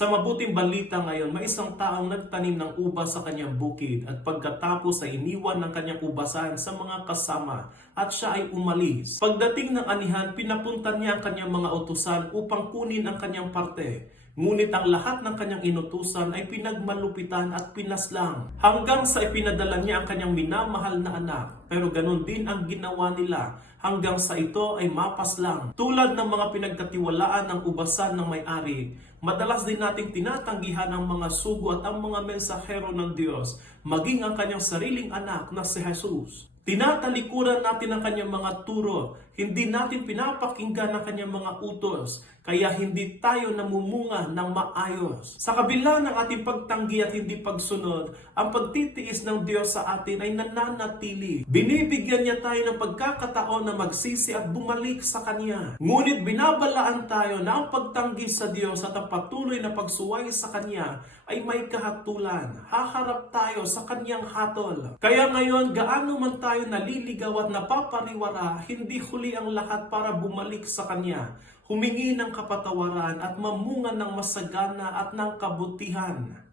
Sa mabuting balita ngayon, may isang taong nagtanim ng ubas sa kanyang bukid at pagkatapos ay iniwan ng kanyang ubasan sa mga kasama at siya ay umalis. Pagdating ng anihan, pinapunta niya ang kanyang mga utusan upang kunin ang kanyang parte. Ngunit ang lahat ng kanyang inutusan ay pinagmalupitan at pinaslang hanggang sa ipinadala niya ang kanyang minamahal na anak. Pero ganun din ang ginawa nila hanggang sa ito ay mapaslang. Tulad ng mga pinagkatiwalaan ng ubasan ng may-ari, madalas din nating tinatanggihan ang mga sugo at ang mga mensahero ng Diyos, maging ang kanyang sariling anak na si Jesus. Tinatalikuran natin ang kanyang mga turo, hindi natin pinapakinggan ang kanyang mga utos, kaya hindi tayo namumunga ng maayos. Sa kabila ng ating pagtanggi at hindi pagsunod, ang pagtitiis ng Diyos sa atin ay nananatili. Binibigyan niya tayo ng pagkakataon na magsisi at bumalik sa Kanya. Ngunit binabalaan tayo na ang pagtanggi sa Diyos at ang patuloy na pagsuway sa Kanya ay may kahatulan. Haharap tayo sa Kanyang hatol. Kaya ngayon, gaano man tayo naliligaw at napapariwara, hindi huli ang lahat para bumalik sa Kanya, humingi ng kapatawaran at mamunga ng masagana at ng kabutihan.